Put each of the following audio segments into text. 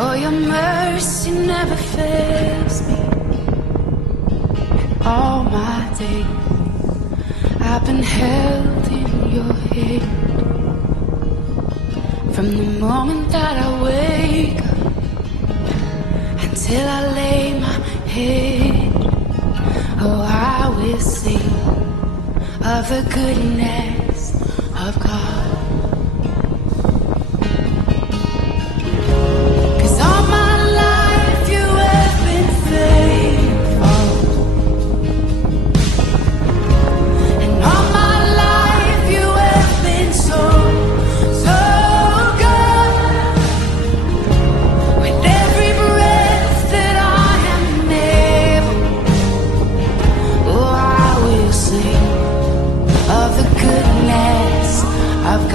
Oh, your mercy never fails me. All my days I've been held in your hand. From the moment that I wake up until I lay my head, oh, I will sing of the goodness of God. Of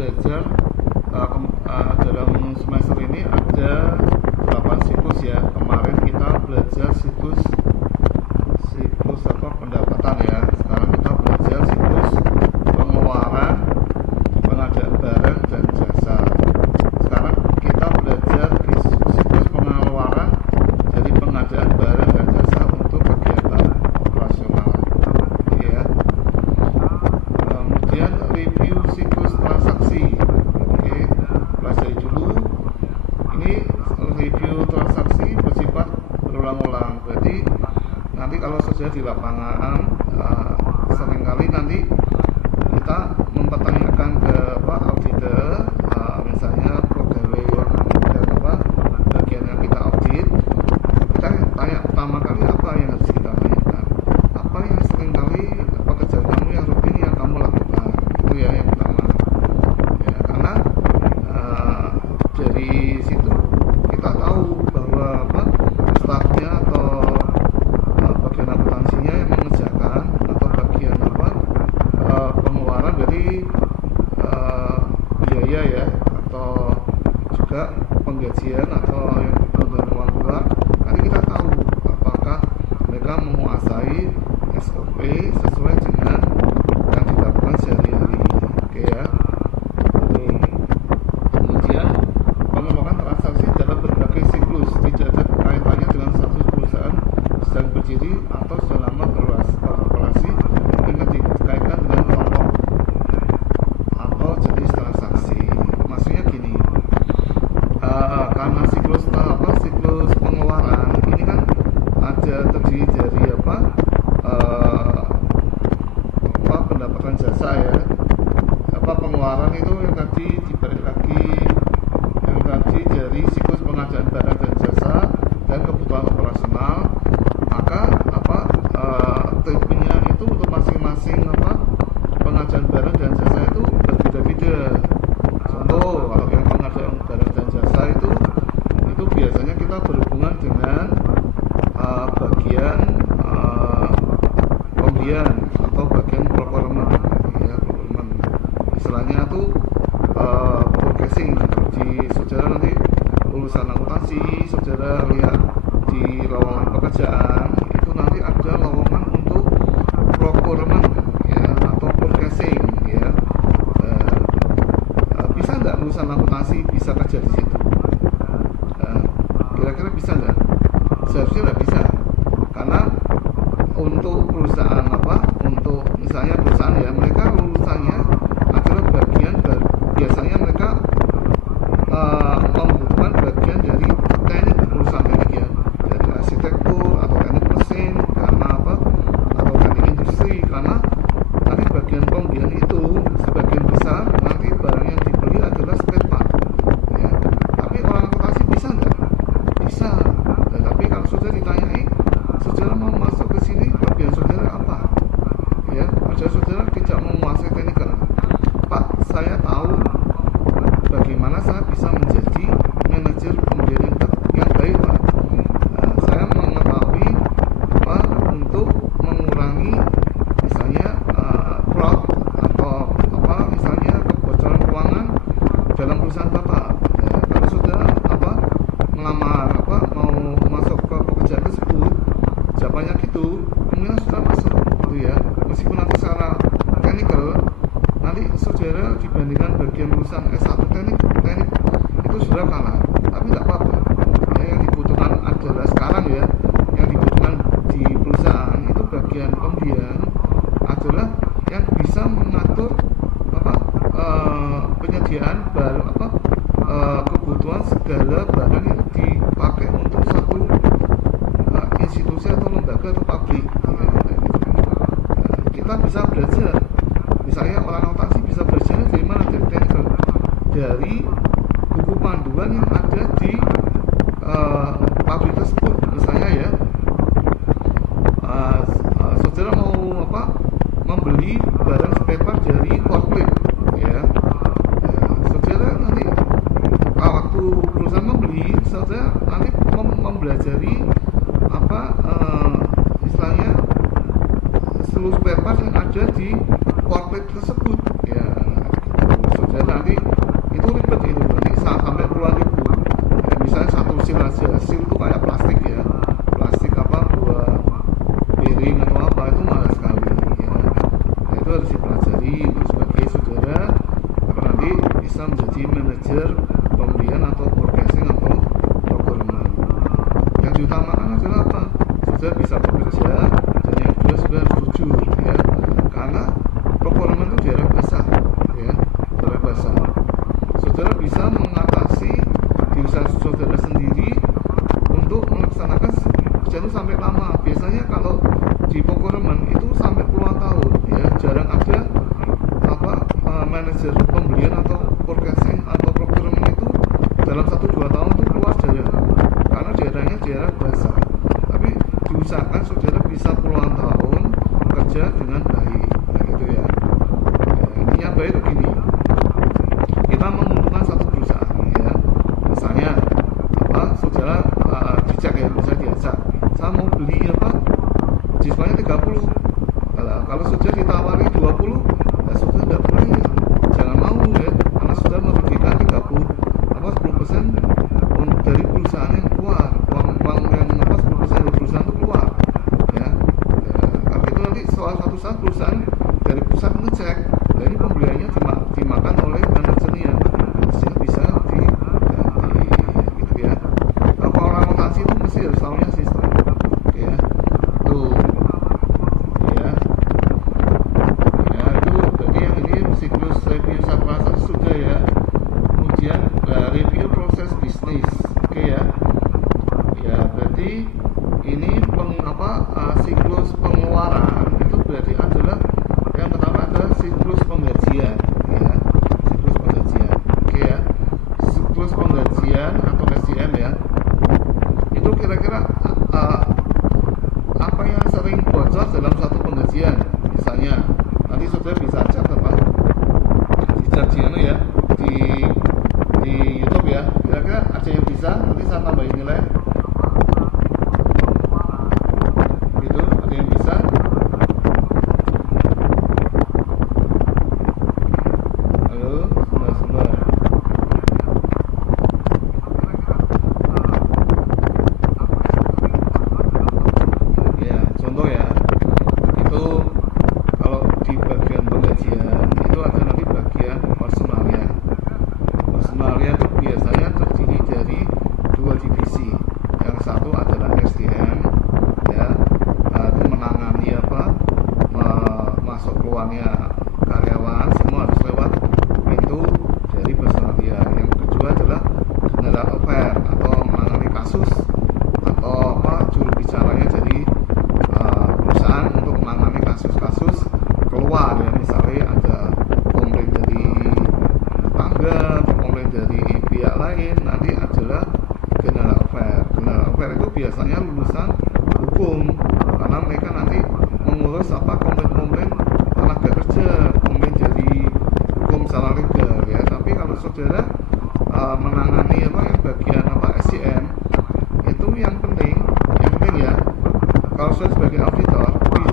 belajar dalam semester ini ada 8 siklus ya. Kemarin kita belajar siklus pendapatan ya. Sekarang kita belajar siklus pengeluaran, pengadaan barang dan jasa. Sekarang kita belajar siklus pengeluaran dari pengadaan barang dan jasa untuk kegiatan operasional ya. Kemudian review siklus transaksi. Oke, pelajari dulu. Ini review transaksi bersifat berulang-ulang. Berarti nanti kalau saudara di lapangan seringkali nanti kita mempertanyakan ke auditor, misalnya pegawai bagian yang kita audit, kita tanya pertama kali apa yang harus kita tanyakan, apa yang seringkali pekerjaan kamu yang rutin yang kamu lakukan, itu ya yang pertama ya, karena dari situ kita tahu bahwa stafnya atau bagian akuntansinya yang mengerjakan atau bagian pengeluaran dari biaya ya, atau juga penggajian atau yang dibutuhkan uang keluar. Nanti kita tahu apakah mereka menguasai SOP sesuai dengan yang dilakukan sehari-hari. Oke ya. Kemudian pengembangan transaksi dalam berbagai siklus, tidak ada kaitannya dengan status perusahaan sedang berdiri atau selama beroperasi, dengan dikaitkan dengan kelompok atau jenis transaksi. Maksudnya gini, karena siklus pengeluaran ini kan ada terdiri dari pendapatan jasa ya, pengeluaran itu yang tadi dibalik lagi yang tadi dari siklus pengadaan barang dan jasa dan kebutuhan operasional. Maka tipenya itu untuk masing-masing pengadaan barang dan jasa itu berbeda-beda. Contoh, kalau yang pengadaan barang dan jasa itu biasanya kita berhubungan dengan bagian pembelian atau bagian procurement ya, istilahnya tuh purchasing. Di saudara nanti lulusan akuntansi, saudara lihat di lowongan pekerjaan itu nanti ada lowongan untuk procurement ya, atau purchasing ya. Bisa nggak lulusan akuntansi bisa kerja di situ? Kira-kira bisa nggak? Seharusnya nggak bisa, karena untuk perusahaan untuk misalnya perusahaan ya, mereka lulusannya adalah bagian biasanya mereka membutuhkan bagian dari teknik, perusahaan teknik ya, dari arsitektur atau teknik mesin, karena atau teknik industri, karena nanti bagian pembelian itu sebagian besar nanti barang yang dibeli adalah spare part ya. Tapi orang akuntansi bisa nggak? Bisa. Tapi kalau saudara ditanyai, saudara mau masuk ke sini, bagian saudara apa ya? Ada saudara tidak menguasai teknikal, Pak, saya tahu bagaimana saya bisa menjadi manajer pembelian yang baik, Pak. Saya mengetahui untuk mengurangi misalnya fraud atau misalnya kebocoran keuangan dalam perusahaan Bapak. Kalau saudara melamar mau masuk ke pekerjaan tersebut, jawabannya gitu, kemungkinan sudah masuk gitu ya. Meskipun nanti secara teknikal nanti saudara dibandingkan bagian lulusan S1 teknik itu sudah kalah, tapi tidak apa-apa ya. Yang dibutuhkan adalah sekarang ya, yang dibutuhkan di perusahaan itu bagian pembelian adalah yang bisa mengatur penyediaan barang kebutuhan segala barang yang dipakai untuk satu institusi atau lembaga atau pabrik ya. Kita bisa belajar, misalnya orang akuntansi bisa belajar dari mana? Dari teknikal, dari buku panduan yang ada di pabrik tersebut. Misalnya ya, saudara mau membeli barang spare part dari forklift ya, saudara nanti waktu perusahaan membeli, saudara nanti mempelajari istilahnya seluruh spare part yang ada di forklift tersebut ya. Saudara nanti bisa menjadi manajer pembelian atau purchasing atau procurement. Yang diutamakan adalah apa? Sudah bisa bekerja, dan yang kedua sudah jujur ya, karena procurement itu daerah basah ya, daerah basah. Saudara bisa mengatasi diri saudara sendiri untuk melaksanakan kerjaan itu sampai lama. Biasanya kalau di procurement itu sampai puluhan tahun ya, jarang ada manajer pembelian atau purchasing atau procurement itu dalam 1-2 tahun itu keluar jarang, karena daerahnya daerah basah. Tapi diusahakan saudara bisa puluhan tahun kerja dengan baik, nah gitu ya. Intinya baik itu gini, kita menguntungkan satu perusahaan ya, misalnya saudara dicek ya, bisa diajak, saya mau beli diskonnya 30. Kalau saudara ditawari 20, ya saudara tidak boleh ya, jangan mau ya, karena sudah merugikan 10% dari perusahaan yang keluar, uang yang 10% dari perusahaan itu keluar ya. Kalau itu nanti suatu saat perusahaan dari pusat ngecek, nah ini pembeliannya dimakan oleh manajernya, sehingga bisa diganti gitu ya. Kalau orang akuntansi itu mesti harus tahunya sistem ya, tuh ya. Itu berarti yang ini siklus review saklasa sudah ya. Kemudian review proses bisnis, oke ya. Ya berarti ini siklus pengeluaran itu berarti adalah yang pertama adalah siklus penggajian ya, siklus penggajian, oke ya. Siklus penggajian atau SCM ya, itu kira-kira apa yang sering bocor dalam satu penggajian. Misalnya nanti saudara bisa cek di ya, di YouTube ya, kira-kira ada yang bisa, nanti saya tambahin nilai gitu. Ada yang bisa? Halo, sebentar. Ya, contoh ya, itu kalau di bagian penggajian itu ada nanti bagian personalia. Personalia itu biasanya terdiri dari 2 divisi. Yang satu adalah SDM ya, itu menangani masuk keluarnya karyawan, semua harus lewat pintu dari personalia. Yang kedua adalah general affair atau menangani kasus, atau juru bicaranya jadi perusahaan untuk menangani kasus-kasus keluar ya, misalnya ada komplain dari tetangga atau komplain dari pihak lain, nanti adalah general affair. General affair itu biasanya lulusan hukum, karena mereka nanti mengurus komplain-komplain tenaga kerja, komplain dari hukum secara legal ya. Tapi kalau saudara menangani yang bagian SCM, itu yang penting ya, kalau saudara sebagai auditor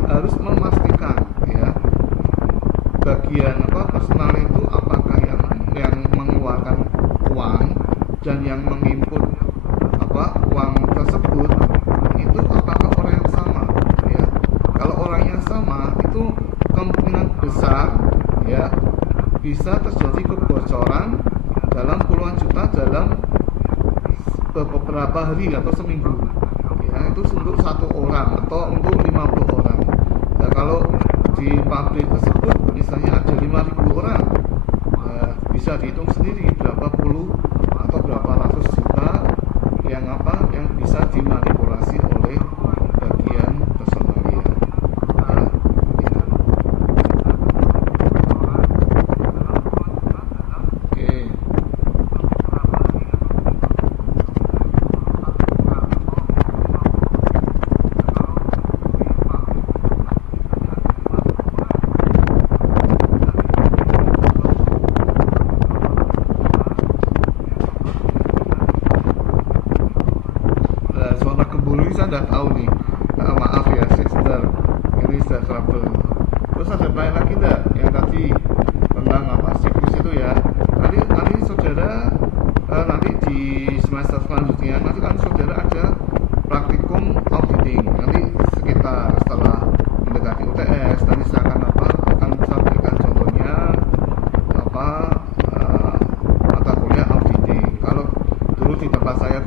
harus memastikan ya, bagian personal itu apakah yang mengeluarkan uang dan yang menginput uang tersebut itu apakah orang yang sama ya. Kalau orang yang sama, itu kemungkinan besar ya bisa terjadi kebocoran dalam puluhan juta dalam beberapa hari atau seminggu ya. Itu untuk 1 orang atau untuk 50 orang. Nah, kalau di pabrik tersebut misalnya ada 5.000 orang, bisa dihitung sendiri berapa puluh atau berapa ratus juta yang bisa dimanipulasi oleh bagian personalia ya, gitu. Oke. Suara kebulu saya udah tahu nih. Maaf ya sister, ini saya trouble. Terus ada lain lagi enggak yang tadi tentang siklus itu ya. Nanti saudara nanti di semester selanjutnya nanti kan saudara ada praktikum auditing. Nanti sekitar setelah mendekati UTS, nanti saya akan saya berikan contohnya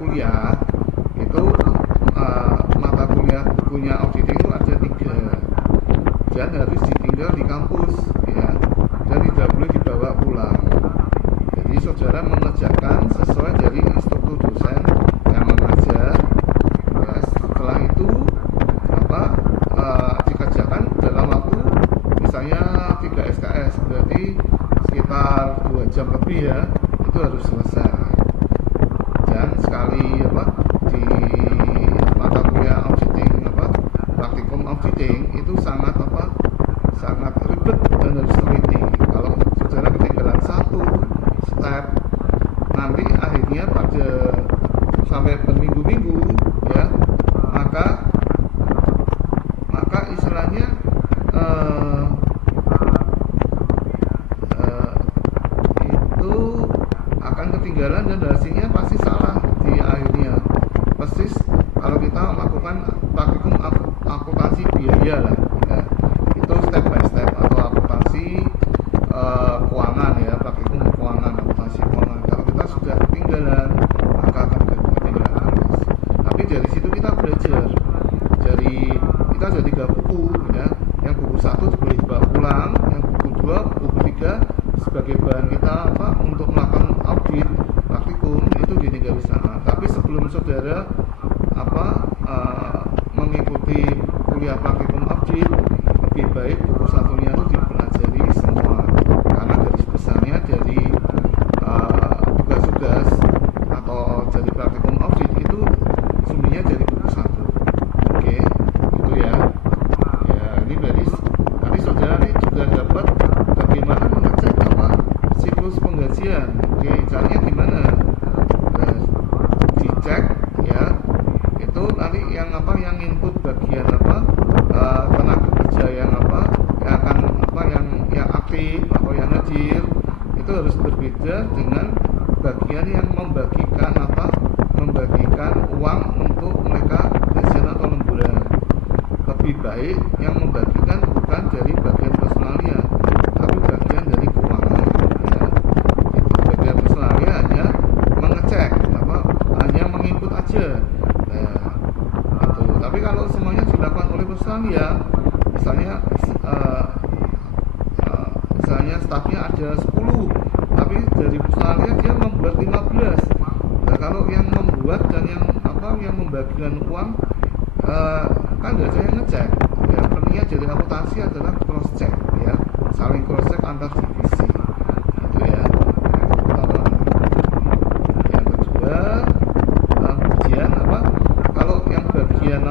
kuliah itu mata kuliah bukunya auditing itu ada 3 dan harus ditinggal di kampus ya, dan tidak boleh dibawa pulang. Jadi saudara mengerjakan sesuai dari instruktur dosen yang mengajar ya. Setelah itu dikerjakan dalam waktu misalnya 3 SKS, berarti sekitar 2 jam lebih ya, itu harus selesai. Dan sekali di mata kuliah auditing praktikum auditing itu sangat sangat ribet dan harus teliti. Kalau saudara ketinggalan satu step, nanti akhirnya pada sampai berminggu-minggu ya, maka istilahnya itu akan ketinggalan dan hasilnya pasti salah di akhirnya. Persis kalau kita melakukan praktikum akuntansi biaya lah ya, itu step by step, atau akuntansi keuangan ya, praktikum keuangan, akuntansi keuangan. Kalau kita sudah ketinggalan, maka akan ketinggalan terus. Tapi dari situ kita belajar. Kita ada 3 buku ya, yang buku 1 boleh dibawa pulang, yang buku 2, buku 3 sebagai bahan kita untuk melakukan audit praktikum itu ditinggal di sana. Tapi sebelum saudara mengikuti kuliah praktikum audit, lebih baik buku satunya itu dipelajari semua, karena garis besarnya dari tugas-tugas atau dari praktikum audit itu sumbernya dari buku 1. Oke, itu ya. Ya, ini berarti nanti saudara nih juga dapat bagaimana mengecek siklus penggajian. Oke, caranya gimana? Nah, dicek ya. Itu nanti yang input bagian tenaga kerja yang yang aktif atau yang ngejir itu harus berbeda dengan bagian yang membagikan uang untuk mereka gajian atau lemburan. Lebih baik yang membagikan bukan dari bagian personalia, tapi bagian dari keuangan ya. Itu bagian personalia hanya mengecek hanya menginput aja nah, itu. Tapi kalau semuanya dilakukan oleh personalia, misalnya stafnya ada 10, tapi dari personalia dia membuat 15. Nah, kalau yang membuat dan yang membagikan uang kan ada yang ngecek ya. Pentingnya dari akuntansi adalah cross check ya, saling cross check antar divisi itu ya. Yang kedua ujian kalau yang bagian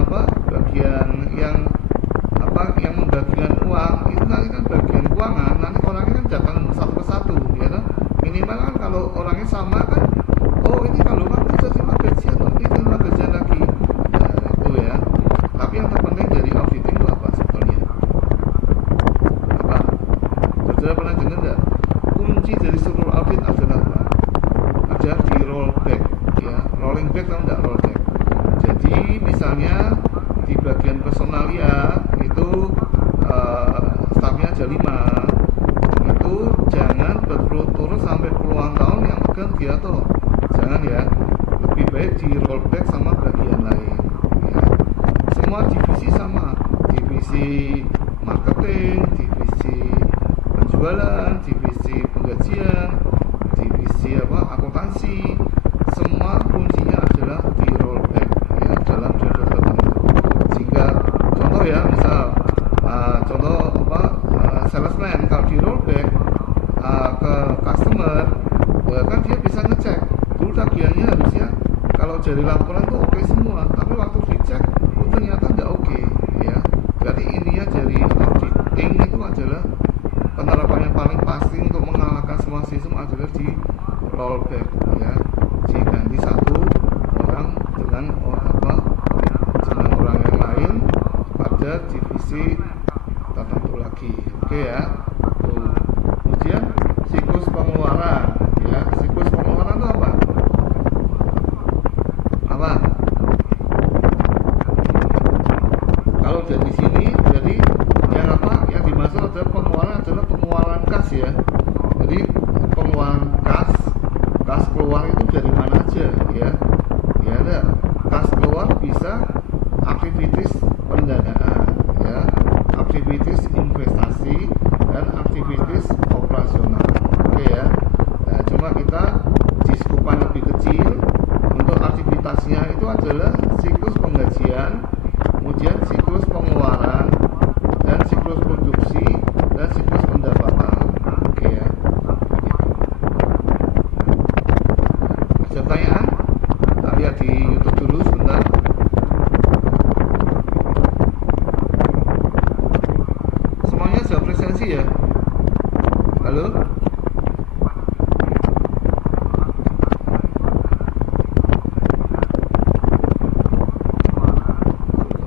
yang membagikan uang itu nanti kan bagian keuangan, nanti orangnya kan datang satu persatu ya kan? Minimal kan kalau orangnya sama kan, oh ini kalau kamu bisa terima gajian, ini terima gajian lagi. Nah, itu ya. Tapi yang terpenting dari auditing itu apa sebetulnya? Saudara pernah dengar nggak? Kunci dari seluruh audit adalah apa? Ada di rollback ya. Rolling back, tahu nggak rollback? Jadi misalnya di bagian personalia itu stafnya ada 5, itu jangan berturut-turut sampai puluhan tahun yang pegang dia tuh, jangan ya. Lebih baik di rollback sama bagian lain ya. Semua divisi sama, divisi marketing, divisi penjualan, divisi penggajian, divisi akuntansi, semua kuncinya adalah di rollback ya, dalam jadwal tertentu. Sehingga contoh ya, misal salesman kalau di rollback ke customer kan dia bisa ngecek dulu tagihannya harusnya kalau dari laporan tuh oke semua, tapi waktu dicek ternyata tidak oke ya. Berarti intinya dari auditing itu adalah penerapan yang paling pasti untuk mengalahkan semua sistem adalah di rollback ya, diganti satu orang dengan orang yang lain pada divisi tertentu lagi. Oke ya. Kemudian siklus pengeluaran ya. Siklus pengeluaran itu apa? Kalau dari sini jadi yang dimaksud adalah pengeluaran kas ya. Jadi pengeluaran kas keluar itu dari mana aja ya. Ada pertanyaan? Kita lihat di YouTube dulu sebentar. Semuanya sudah presensi ya? Halo?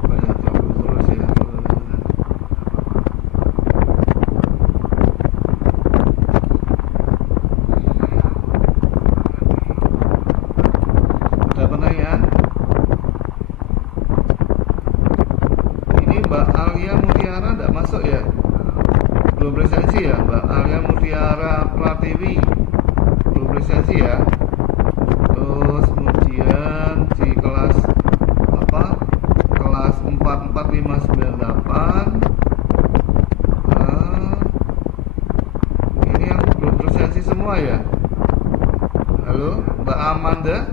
Banyak jauh terus ya. Ada pertanyaan? Ini Mbak Alia Mutiara tidak masuk ya? Belum presensi ya Mbak Alia Mutiara Pratiwi? Belum presensi ya? Terus kemudian di kelas apa? Kelas 44598. Ini yang belum presensi semua ya? Halo, Mbak Amanda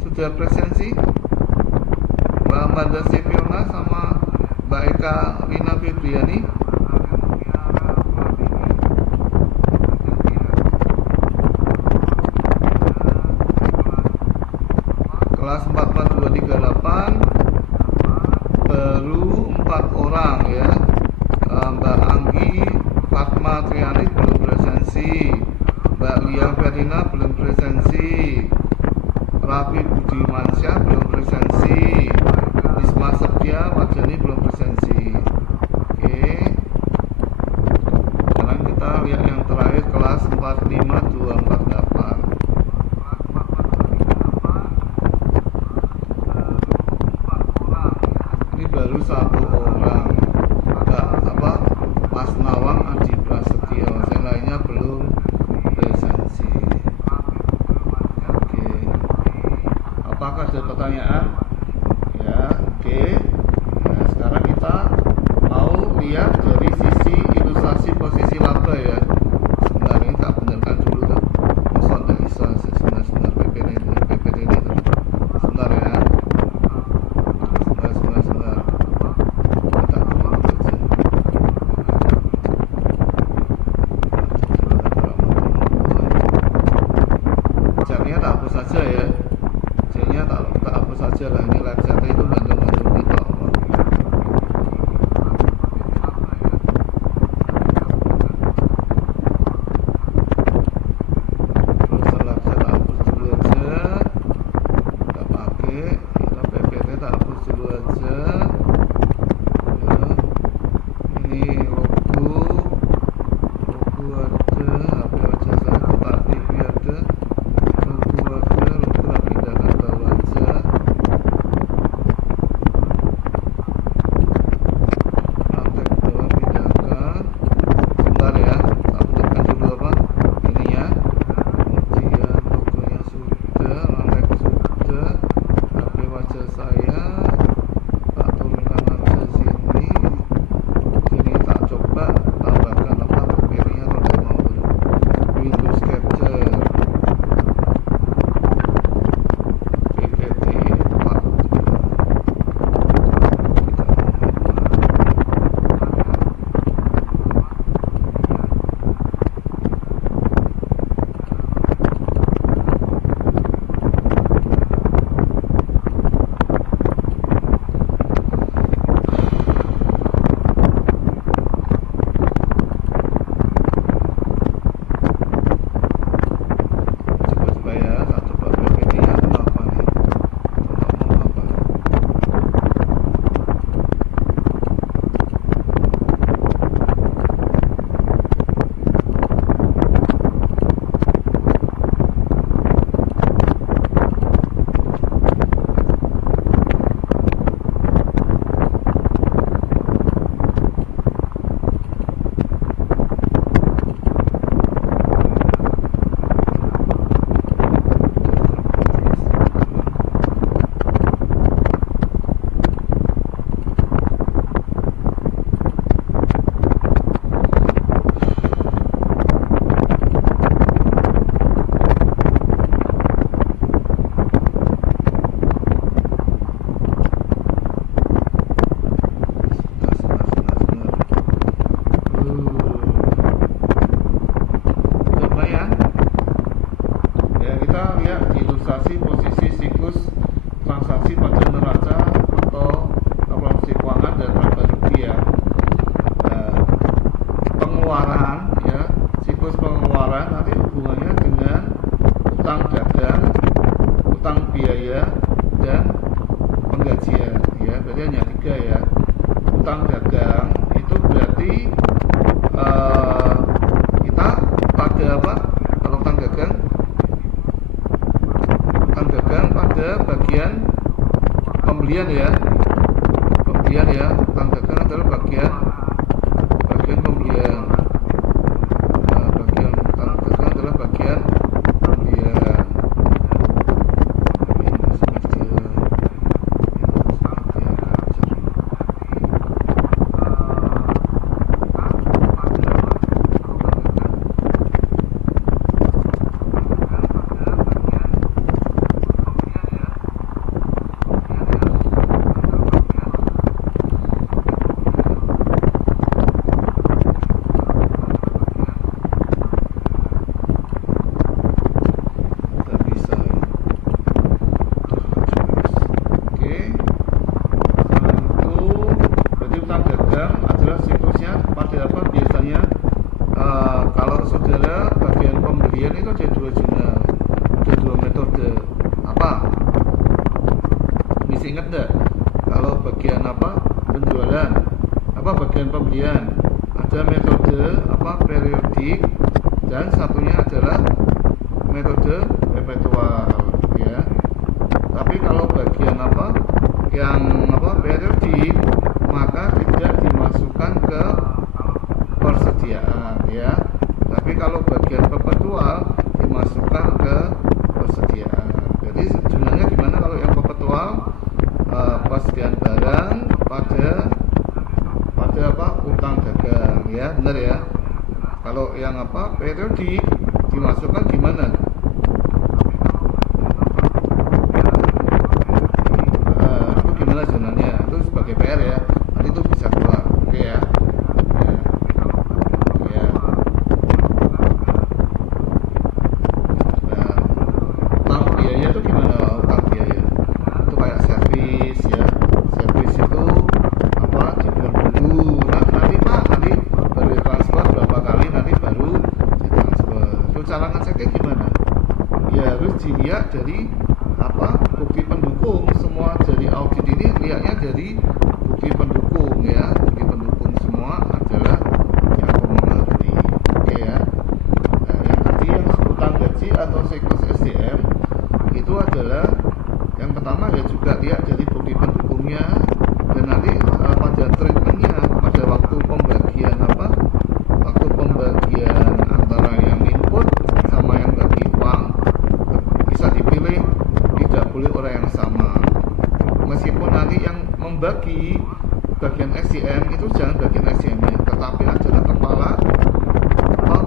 sudah presensi? Mbak Amanda Sepiona sama Mbak Eka Rina Febriani. Kelas 44238 baru 4 orang ya. Mbak Anggi Fatma Triani belum presensi, Mbak Lia Ferdina belum presensi, Raffi Budimansyah belum presensi, Isma Septia Wajani belum presensi. Oke, sekarang kita lihat yang terakhir kelas 45248. Ini baru 1 orang, Mas Nawang Adi Prasetyo, yang lainnya belum presensi. Oke, apakah ada pertanyaan? Ya, oke. Nah, sekarang kita mau lihat dari sisi ilustrasi posisi laba ya. Sebentar ini tak benarkan dulu tuh. Masa nggak bisa sebentar PPT ini tuh. Sebentar ya. Sebentar. Kita dulu aja. Jamnya tak hapus saja ya. Jamnya tak hapus saja lah. Ini live chat itu bantu-bantu kita. Terus live chat tak hapus dulu aja. Kita pakai. Kita PPT tak hapus dulu aja. Ya. Ini logo ada, HP wajah saya, kotak TV ada, logo tak pindahkan bawah aja. orientasi posisi siklus transaksi pada neraca atau transaksi keuangan dan laba rugi ya. Pengeluaran ya, siklus pengeluaran nanti hubungannya dengan utang dagang, utang biaya, dan penggajian ya. Berarti hanya 3 ya. Utang dagang itu berarti kita pada apa? Kalau utang dagang pada bagian pembelian ya. Pembelian ya, utang dagang adalah bagian pembelian. Bagian utang dagang adalah bagian pembelian. Kalau saudara bagian pembelian itu ada 2 jurnal, ada 2 metode. Apa? Bisa ingat enggak? Kalau bagian apa? Penjualan. Apa bagian pembelian? Ada metode apa? Periodik, dan satunya adalah metode perpetual ya. Tapi kalau bagian apa? Yang apa? Periodik, maka tidak dimasukkan ke persediaan ya. Tapi kalau bagian perpetual dimasukkan ke persediaan. Jadi jumlahnya gimana kalau yang perpetual? Persediaan barang pada apa? Utang dagang ya, benar ya. Kalau yang apa? Periodik dimasukkan gimana? Itu gimana jurnalnya? Itu sebagai PR ya. Nanti itu bisa keluar. Oke ya. Itu gimana utang biaya? Itu kayak servis ya. Servis itu apa? Dibilang dulu. Nanti baru transfer berapa kali, nanti baru ditransfer. Itu cara ngeceknya gimana? Ya harus dilihat dari apa? Bukti pendukung. Semua dari audit ini lihatnya dari bukti pendukung ya. Bukti pendukung semua adalah yang memengaruhi. Oke ya. Yang tadi yang utang gaji atau siklus SDM itu adalah yang pertama ya, juga lihat dari bukti pendukungnya, dan nanti pada treatmentnya pada waktu pembagian apa, waktu pembagian antara yang input sama yang bagi uang bisa dipilih, tidak boleh orang yang sama. Meskipun nanti yang membagi bagian SCM itu jangan bagian SCM-nya, tetapi adalah kepala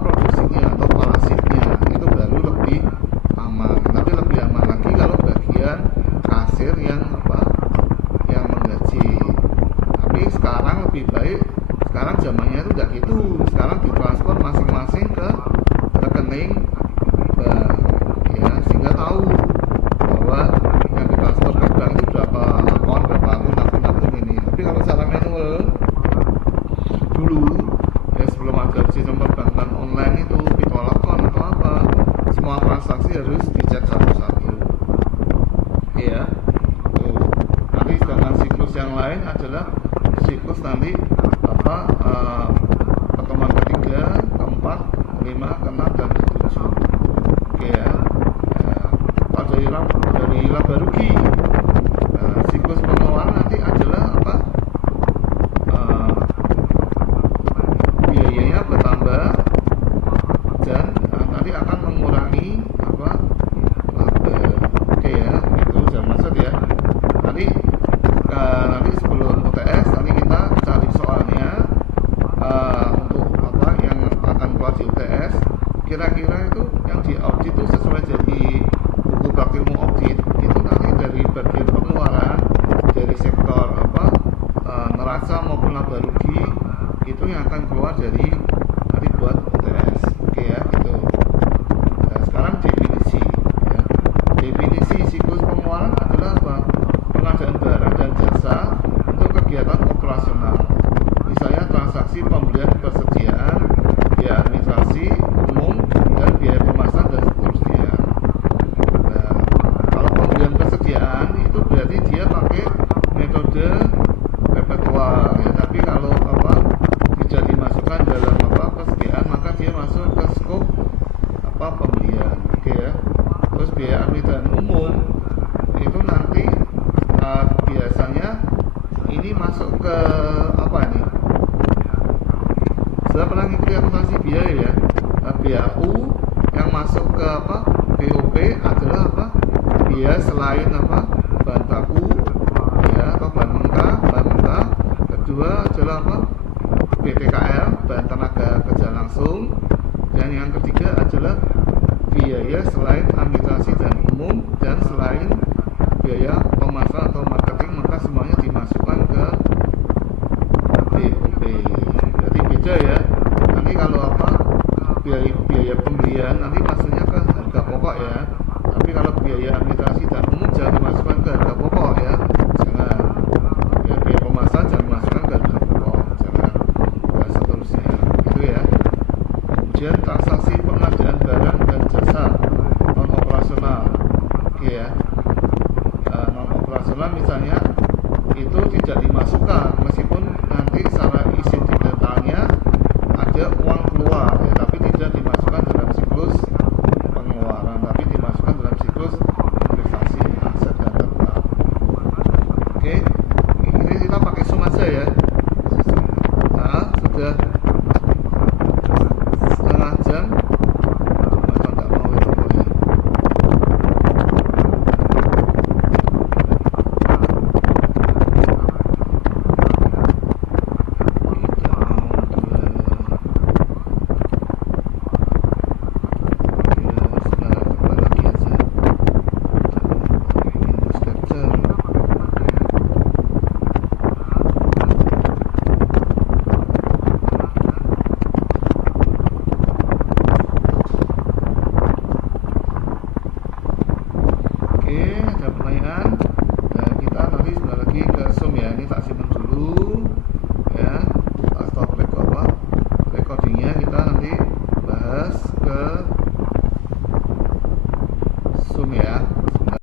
produksinya atau kepala shift-nya, itu baru lebih aman. Tapi lebih aman lagi kalau bagian kasir yang apa, yang menggaji. Tapi sekarang lebih baik, sekarang zamannya itu enggak gitu. Sekarang ditransfer masing-masing ke rekening bank ya, sehingga tahu bahwa yang ditransfer ke bank itu berapa akun ini. Tapi kalau secara manual dulu ya, sebelum ada sistem perbankan online itu pitolakon atau apa, semua transaksi harus dicek satu-satu ya. Nanti sedangkan siklus yang lain adalah siklus nanti apa, pertemuan ketiga, keempat, kelima, keenam, dan ketujuh. Oke ya. Dari laba rugi, siklus pengeluaran nanti adalah apa, biayanya bertambah dan nanti akan mengurangi apa, laba. Oke ya, itu jangan maksud ya. Nanti sebelum UTS nanti kita cari soalnya untuk apa yang akan keluar di UTS. Kira-kira itu yang di audit itu sesuai jadi buku praktik ilmu audit itu nanti dari biaya administrasi umum itu nanti biasanya ini masuk ke apa ini? Sudah pernah ngikuti akuntansi biaya ya? Biaya U yang masuk ke apa? BOP adalah apa? Biaya selain apa? Bahan baku ya, atau bahan mentah. Kedua adalah apa? BPKL, bahan tenaga kerja langsung. Dan yang ketiga adalah biaya selain administrasi dan umum dan selain biaya pemasaran atau marketing, maka semuanya dimasukkan ke BOP. Jadi beda ya. Nanti kalau apa biaya pembelian nanti masuknya ke harga pokok ya. Tapi kalau biaya administrasi dan umum jangan dimasukkan ke harga pokok ya. Jangan. Ya, biaya pemasaran jangan dimasukkan ke harga pokok. Jangan. Dan seterusnya. Gitu ya. Kemudian transaksi pengadaan barang dan jasa non operasional. Oke ya. Non operasional misalnya itu tidak dimasukkan meskipun nanti secara